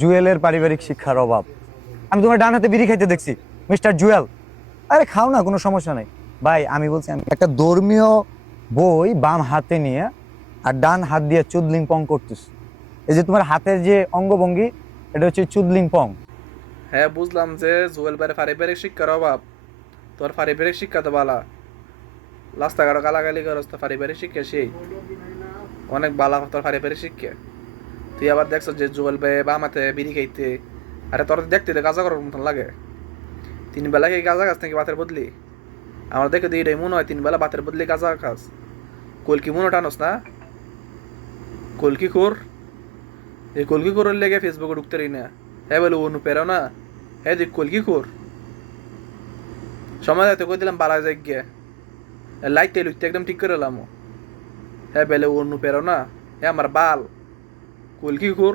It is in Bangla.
জুয়েলের পারিবারিক শিক্ষার অভাব। আমি তোমার ডান হাতে বিড়ি খাইতে দেখছি, মিস্টার জুয়েল। আরে খাও না, কোনো সমস্যা নাই। ভাই আমি বলছি, আমি একটা ধর্মীয় বই বাম হাতে নিয়ে আর ডান হাত দিয়ে চুদলিং পং করতেছি। এই যে তোমার হাতের যে অঙ্গভঙ্গি, এটা হচ্ছে চুদলিং পং। হ্যাঁ, বুঝলাম যে জুয়েল ভাইয়ের পারিবারিক শিক্ষার অভাব। তোর পারিবারিক শিক্ষা তো বালা, রাস্তাঘাট গালাগালি করস, তো পারিবারিক শিক্ষা সেই অনেক বালা তোর পারিবারিক শিক্ষা। তুই আবার দেখছ যে জুয়েল ভাই বামাতে বিড়ি খাইতে, আরে তোর দেখতে তো গাঁজা করার মতন লাগে। 3 বেলা কি গাঁজা খাস নাকি ভাতের বদলি? আমার দেখে তুই এটাই মনে হয় 3 বেলা ভাতের বদলি গাঁজা খাস। কলকি মনে টানোস না? কলকি খোর, এই কলকি খোরের লেগে ফেসবুকে ঢুকতে রই না। হ্যাঁ বলে অনু পেরো না, হ্যাঁ তুই কলকি খোর। সময় হয়তো কই দিলাম বালা যাই গিয়া লাইটে লুইতে একদম ঠিক করে এলাম। হ্যাঁ বেলে অনু পেরো না, হ্যাঁ আমার বাল কলকি খোর।